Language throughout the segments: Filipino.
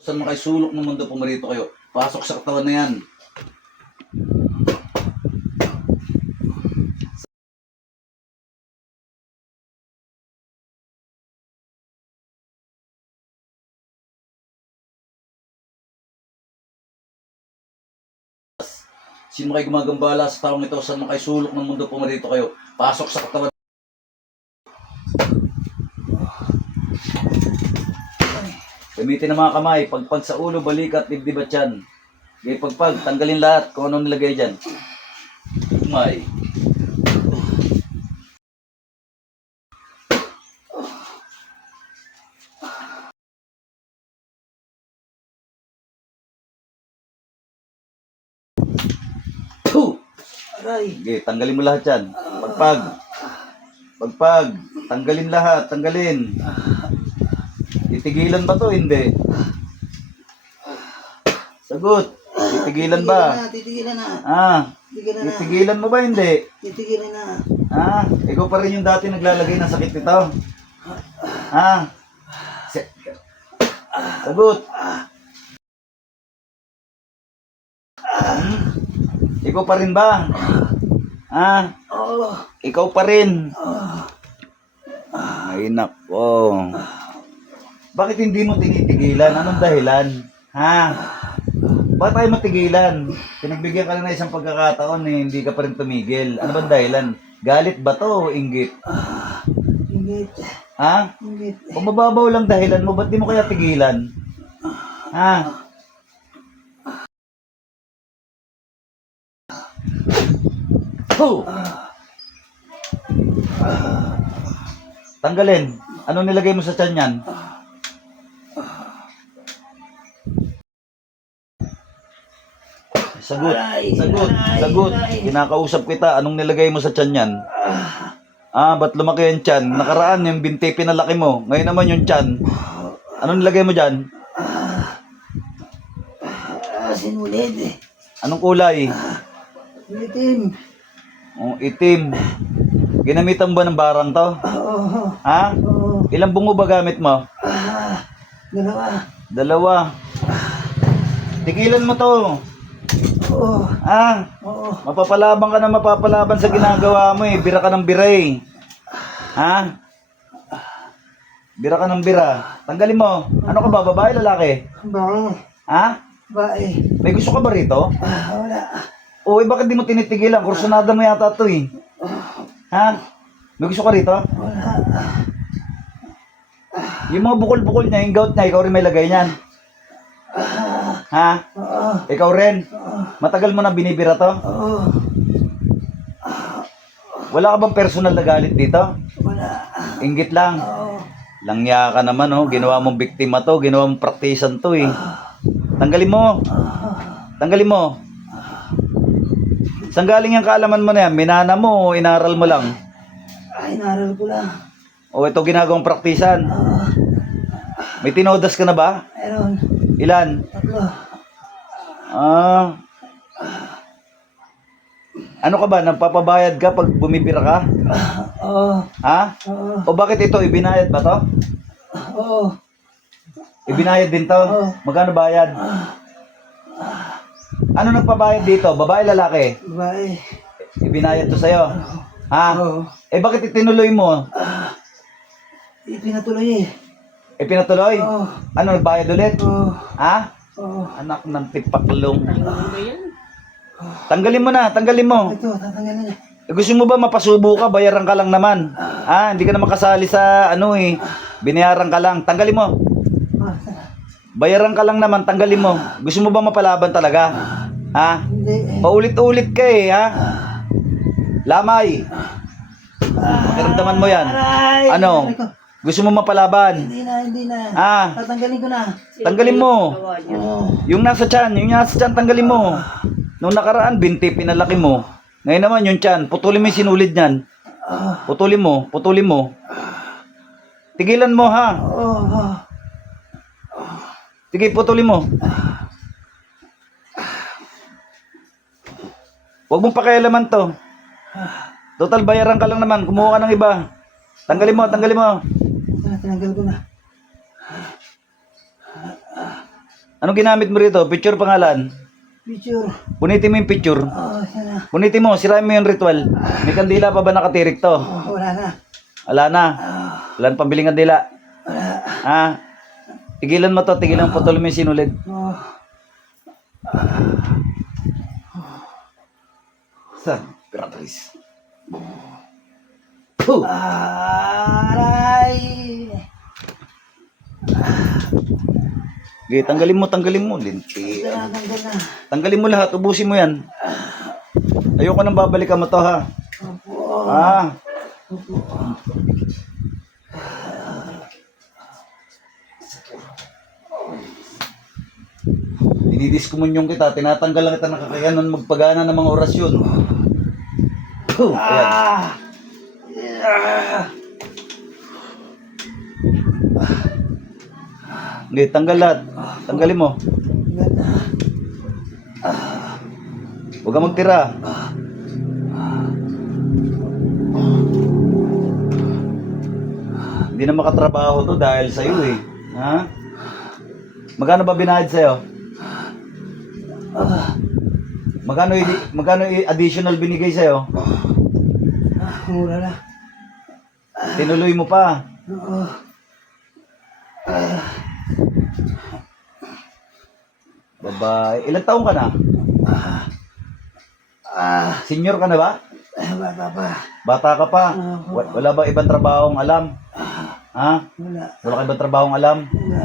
Saan makasulok ng mundo, pumarito kayo. Pasok sa katawan na yan. Sino kayo gumagambala sa taong ito? Saan makasulok ng mundo, pumarito kayo. Pasok sa katawan. Gamitin ng mga kamay, pagpag sa ulo, balikat, dibdib at tiyan. Okay, pagpag, tanggalin lahat kung anong nilagay dyan. Kamay. Aray. Okay, tanggalin mo lahat yan. Pagpag. Pagpag. Tanggalin lahat, tanggalin. Titigilan ba to? Hindi. Sagot. Titigilan ba? Titigilan na. Titigilan na. Titigilan mo ba? Hindi. Titigilan na. Ikaw pa rin yung dati naglalagay ng sakit nito. Sagot. Ikaw pa rin ba? Oo. Ikaw pa rin. Ay nako. Bakit hindi mo tinitigilan? Anong dahilan? Bakit tayo matigilan? Pinagbigyan ka lang na isang pagkakataon hindi ka pa rin tumigil. Ano ba dahilan? Galit ba to o inggit? Inggit. Inggit. Kung mababaw lang dahilan mo, ba't di mo kaya tigilan? Tanggalin. Ano nilagay mo sa tiyan yan? Sagot. Sagot. Kinakausap kita. Anong nilagay mo sa tiyan yan? Ba't lumaki yung tiyan? Nakaraan yung binti pinalaki mo. Ngayon naman yung tiyan. Anong nilagay mo dyan? Sinulid. Anong kulay? Itim. Itim. Ginamitan ba ng barang to? Oo. Ilang bungo ba gamit mo? Dalawa. Tigilan mo to. Oo. Mapapalaban ka na mapapalaban sa ginagawa mo Bira ka ng bira Bira ka ng bira. Tanggalin mo. Ano ka ba? Babae, lalaki? Bae. Bae. May gusto ka ba rito? Wala. Bakit di mo tinitigilan? Kursunada mo yata to May gusto ka rito? Wala. Yung mga bukol-bukol niya, yung gout niya, ikaw rin may lagay niyan. Ikaw rin? Matagal mo na binibira to? Oo. Wala ka bang personal na galit dito? Wala. Inggit lang. Oo. Langya ka naman ginawa mong biktima to, ginawa mong praktisan to Tanggalin mo. Tanggalin mo. Saan galing yung kaalaman mo na yan? Minana mo o inaral mo lang? Inaral ko lang. Ito ginagawang praktisan? May tinodas ka na ba? Meron. Ilan? 3. Ano ka ba? Nagpapabayad ka pag bumibira ka? Oo. Oo. Bakit ito? Ibinayad ba to? Oo. Ibinayad din to? Magkano bayad? Ano nagpabayad dito? Babae, lalaki? Babae. Ibinayad to sa'yo? Oo. Bakit itinuloy mo? Pinatuloy Pinatuloy? Oo. Ano, nagbayad ulit? Oo. Oo. Anak ng tipaklong. Tanggalin mo na, tanggalin mo. Ito, tatanggalin na. Gusto mo ba mapasubo ka? Bayaran ka lang naman. Hindi ka naman kasali sa binayaran ka lang. Tanggalin mo. Bayaran ka lang naman, tanggalin mo. Gusto mo ba mapalaban talaga? Hindi. Paulit-ulit ka Lamay. Pakiramdaman mo yan. Aray! Ano? Gusto mo mapalaban? Hindi na. Tatanggalin ko na. Tanggalin mo. Oo. Yung nasa tiyan, tanggalin mo. Nung nakaraan, binti pinalaki mo. Ngayon naman yung tiyan, putulin mo yung sinulid niyan. Putulin mo. Tigilan mo Oo. Sige, putulin mo. Huwag mong pakialaman to. Total, bayaran ka lang naman. Kumuha ka ng iba. Tanggalin mo. Tinanggal ko na. Anong ginamit mo rito? Picture pangalan. Picture. Punitin mo yung picture. Sana. Punitin mo, sirain mo yung ritual. May kandila pa ba nakatirik to? Wala na. Wala na. Wala na pambiling kandila. Wala. Ah, tigilan mo to, tigilan mo putol mo yung sinulid. Oh. Sa, Piratrice. Puh! Aray. Okay, tanggalin mo, linti. Tanggal na. Tanggalin mo lahat, ubusin mo yan. Ayoko nang babalikan mo to ha. Opo. Ah, Opo. dinidiskumunyon kita, tinatanggal lang kita ng kakayanan magpagana ng mga orasyon. Puh! Ayan. Okay, tanggal lahat. Tanggalin mo. Tanggal na. Huwag kang magtira. Hindi na makatrabaho to dahil sa'yo eh. Ha? Magkano ba binayad sa'yo? Magkano additional binigay sa'yo? Mura na. Tinuloy mo pa. Oo. Babae. Ilang taong ka na? Senior ka na ba? Bata pa. Bata ka pa? Wala ba ibang trabahong alam? Ha? Wala. Wala ka ibang trabahong alam? Wala.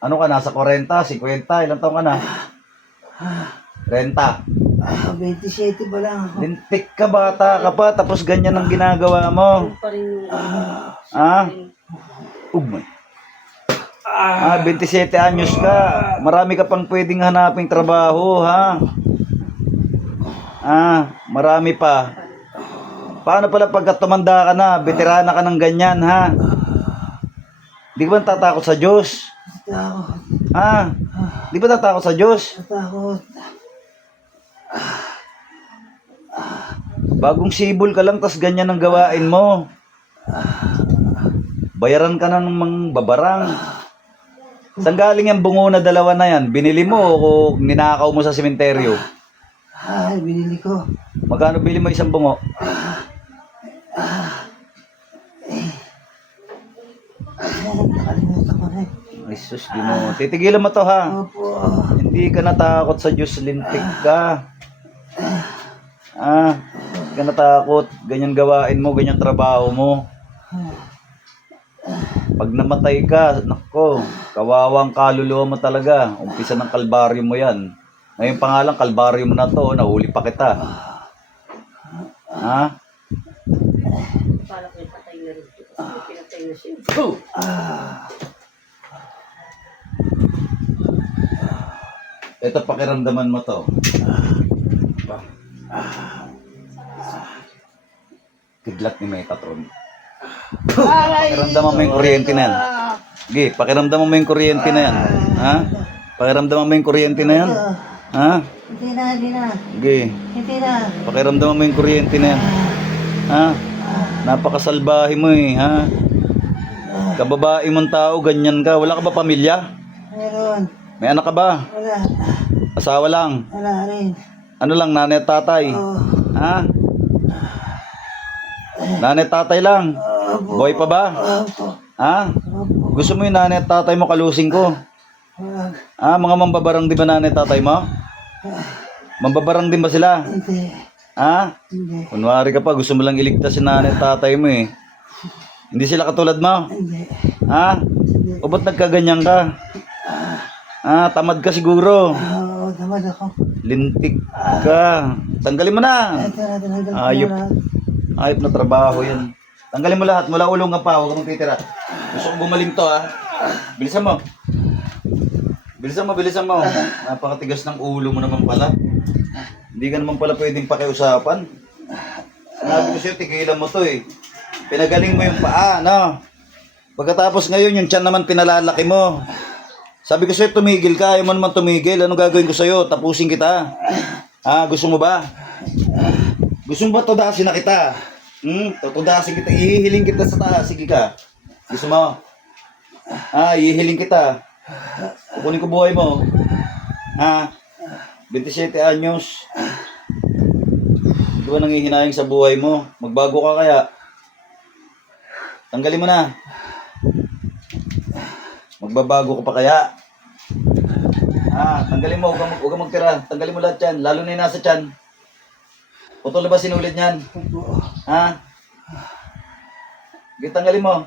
Ano ka, nasa 40, 50, ilang taong ka na? 30. 27 pa lang ako. Lintik ka, bata ka pa, tapos ganyan ang ginagawa mo. Ha? Ugmay. 27 anyos ka. Marami ka pang pwedeng hanaping trabaho, ha? Marami pa. Paano pala pagka tumanda ka na, veterana ka ng ganyan, ha? Di ka ba natatakot sa Diyos? Takot. Ha? Di ba natatakot sa Diyos? Takot. Bagong sibol ka lang, tas ganyan ang gawain mo. Bayaran ka na ng mga babarang. Saan galing yung bungo na dalawa na yan? Binili mo o ninakaw mo sa sementeryo? Ay, binili ko. Magkano bili mo isang bungo? Nakalimutan ko na eh. Ay sus, Ginoo. Titigilan mo to ha. Opo. Hindi ka natakot sa Diyos, lintik ka. Hindi ka natakot. Ganyan gawain mo, ganyan trabaho mo. Pag namatay ka, nako, kawawang kaluluwa mo talaga. Umpisa ng kalbaryo mo yan. Ngayon pa nga lang, kalbaryo mo na to, nahuli pa kita. Ha? Para ko patay na rin. Pinatay na siya. Ito, pakiramdaman mo to. Kidlat ni Metatron. Pakiramdaman mo yung kuryente na yan. Sige, pakiramdaman mo yung kuryente na yan. Ha? Pakiramdaman mo yung kuryente na yan. Ha? Hindi na, hindi na. Sige, Hindi na. pakiramdaman mo yung kuryente na yan. Ha? Napakasalbahe mo eh, ha? Kababae mong tao, ganyan ka. Wala ka ba pamilya? Meron. May anak ka ba? Wala. Asawa lang? Wala rin. Ano lang, nanay at tatay? Oo. Ha? Nanay at tatay lang? Opo. Boy pa ba? Opo. Ha? Opo. Gusto mo yung nanay at tatay mo kalusing ko? Wag. Mga mambabarang di ba nanay at tatay mo? Mambabarang din ba sila? Hindi. Ha? Hindi. Kunwari ka pa, gusto mo lang iligtas si nanay at tatay mo eh. Hindi sila katulad mo? Hindi. Ha? O ba't nagkaganyan ka? Tamad ka siguro. Oo, tamad ako. Lintik ka. Tanggalin mo na. Ito na, tinanggal ko Ayop. na lahat. Ayop na trabaho yan. Tanggalin mo lahat. Mula ulong ka pa. Huwag kang titira. Gusto ko gumaling to ha. Bilisan mo. Bilisan mo, bilisan mo. Napakatigas ng ulo mo naman pala. Hindi ka naman pala pwedeng pakiusapan. Sinabi ko sa'yo, tigilan mo to eh. Pinagaling mo yung paa, no? Pagkatapos ngayon, yung tiyan naman pinalalaki mo. Sabi ko sa'yo, tumigil ka. Ayaw mo naman tumigil. Anong gagawin ko sa'yo? Tapusin kita. Gusto mo ba? Gusto mo ba tudasin na kita? Tudasin kita. Ihihiling kita sa taas. Sige ka. Gusto mo? Ihihiling kita. Kukunin ko buhay mo. Ha? 27 anyos. Hindi ba nangihinayang sa buhay mo? Magbago ka kaya? Tanggalin mo na. Magbabago ka pa kaya? Tanggalin mo. Huwag kang magtira. Tanggalin mo lahat yan. Lalo na yung nasa tiyan. Putol na ba sinulid niyan? Opo. Ha? Sige, tanggalin mo.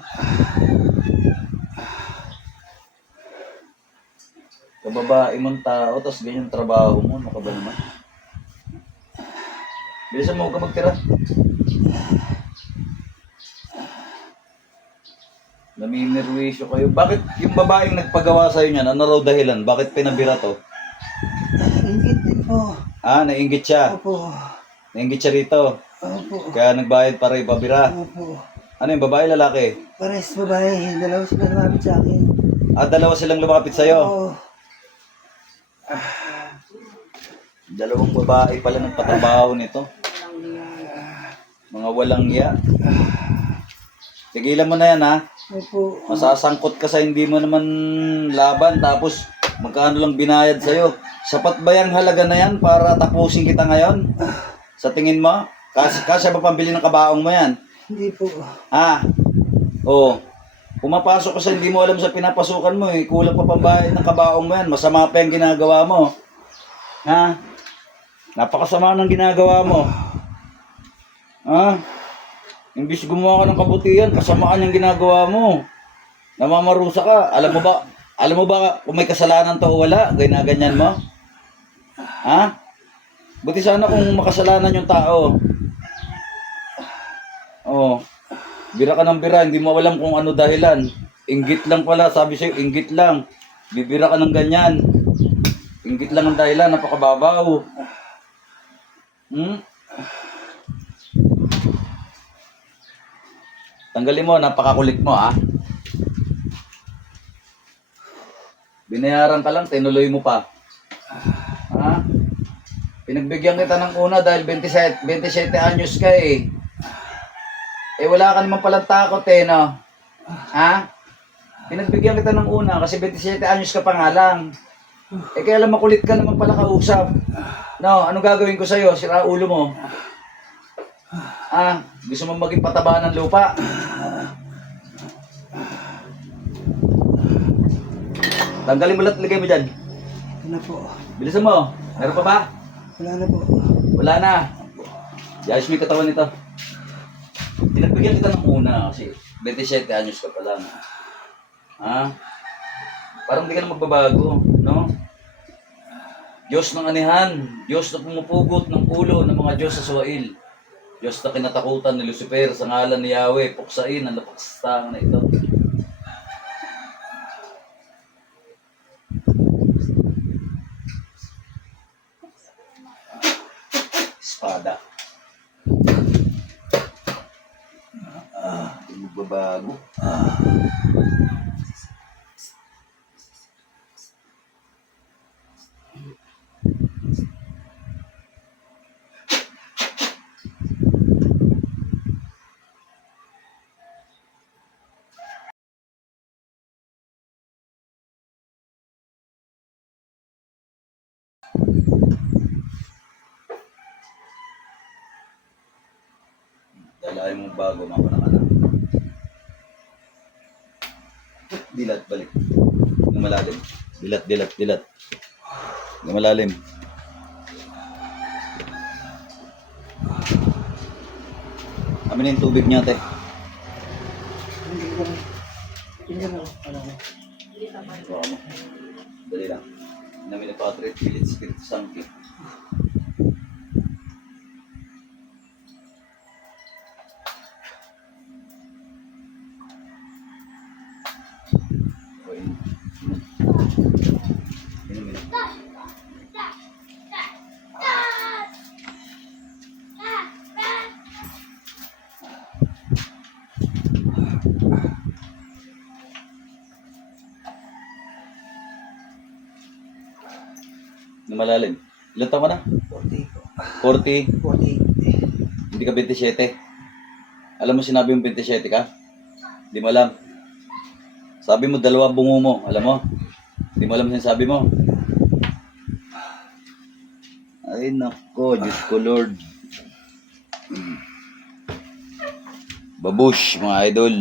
Kababae mong tao, tapos ganyan trabaho mo, ano ka ba naman? Bilisan mo, huwag ka magtira. Namimirwisyo kayo. Bakit yung babaeng nagpagawa sa'yo niyan, ano raw dahilan? Bakit pinabira to? Ingit din po. Nainggit siya. Opo. Nainggit siya rito. Opo. Kaya nagbayad para ipabira. Opo. Ano yung babae, lalaki? Pares babae. Dalawa sila lumapit sa akin. Dalawa silang lumapit sa'yo. Oo. Dalawang babae pala nagpatrabaho nito. Mga walang iya. Tigilan mo na yan, ha? Opo. Masasangkot ka sa hindi mo naman laban, tapos magkano lang binayad sa'yo. Sapat ba yung halaga na yan para tapusin kita ngayon? Sa tingin mo? Kasya ba pambili ng kabaong mo yan? Hindi po. Oo. Pumapasok ka sa hindi mo alam sa pinapasukan mo eh. Kulang pa pambayad ng kabaong mo yan. Masama pa yung ginagawa mo. Napakasama ng ginagawa mo. Imbis gumawa ka ng kabutihan, kasamaan yung ginagawa mo. Namamarusa ka. Alam mo ba kung may kasalanan to o wala? Ginaganyan mo? Buti sana kung makasalanan yung tao. Bira ka ng bira, hindi mo alam kung ano dahilan. Inggit lang pala, sabi sa'yo, inggit lang. Bibira ka ng ganyan. Inggit lang ang dahilan, napakababaw. Tanggalin mo, napakakulit mo, Binayaran ka lang, tinuloy mo pa. Pinagbigyan kita ng una dahil 27 anyos ka eh. Wala ka naman palang takot eh, no? Pinagbigyan kita ng una kasi 27 anyos ka pa nga lang. Kaya lang makulit ka naman pala kausap. No, ano gagawin ko sa'yo? Sira ulo mo. Gusto mo maging pataba ng lupa? Tanggalin mo lahat, lagay mo dyan. Ito na po. Bilisan mo. Meron pa ba? Wala na po. Wala na. Yayos mo yung katawan nito. Pinagbigyan kita ng una kasi 27 anyos ka pa lang. Parang hindi ka na magbabago, no? Diyos ng anihan, Diyos na pumupugot ng ulo ng mga Diyos sa Suwail. Diyos na kinatakutan ni Lucifer sa ngalan ni Yahweh, puksain ang lapakstang na ito. Espada. Hindi magbabago. Dalahin mong bago, mga anak. Dilat, balik. Ng malalim. Dilat, dilat, dilat. Ng malalim. Amin na yung tubig niya, te. Hindi na. Wala na. Baka mo. Dali lang. Namin na Padre, Pilit, Spiritu Santo. Na malalim. Ilan taon ka na? 40 po. 40? 48. Hindi ka 27? Alam mo sinabi yung 27 ka? Hindi mo alam. Sabi mo dalawa bungo mo. Alam mo? Hindi mo alam sinasabi mo. Ay nako, Diyos ko Lord. Babush mga idol.